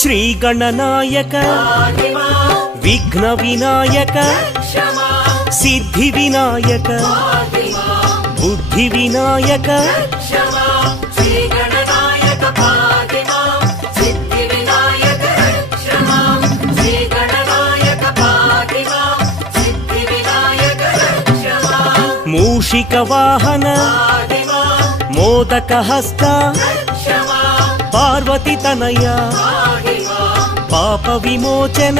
శ్రీ గణనాయక విఘ్న వినాయక సిద్ధి వినాయక బుద్ధి వినాయక మూషిక వాహన మోదక హస్త పార్వతి తనయ పాప విమోచన